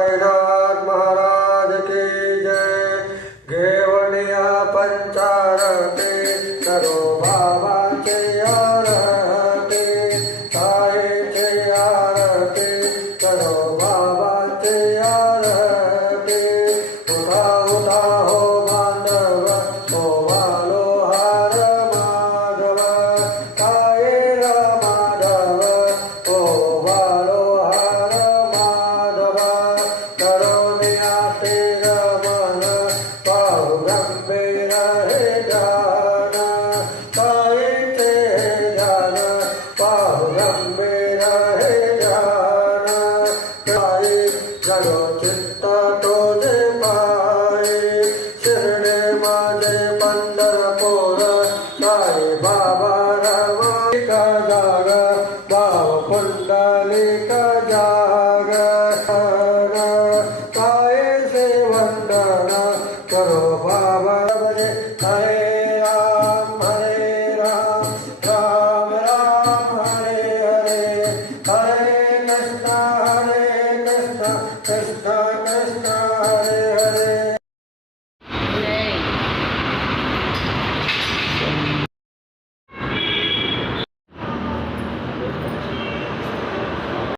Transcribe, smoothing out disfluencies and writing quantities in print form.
साईनाथ महाराज की जय। घेवणिया पंचारती करो बाबांची आरती, साईची आरती करो बाबांची आरती। उठा उठा हो बांधव हो वालो हार माधव, साईर माधव हो वालो हार माधव। करुणिया तीर मन पाहु गंभीर हे ध्यान, साईचे ध्यान पाहु गंभीर हे ध्यान। साई जगो चित्त तुझे पायी, शिरडे माझे पंढरपूर साई बाबा रमाईका जाग, भाव पुंडलिक जाग। साईचे वंदन करो बाबा भजे, हरे राम राम राम हरे हरे, हरे कृष्ण कृष्ण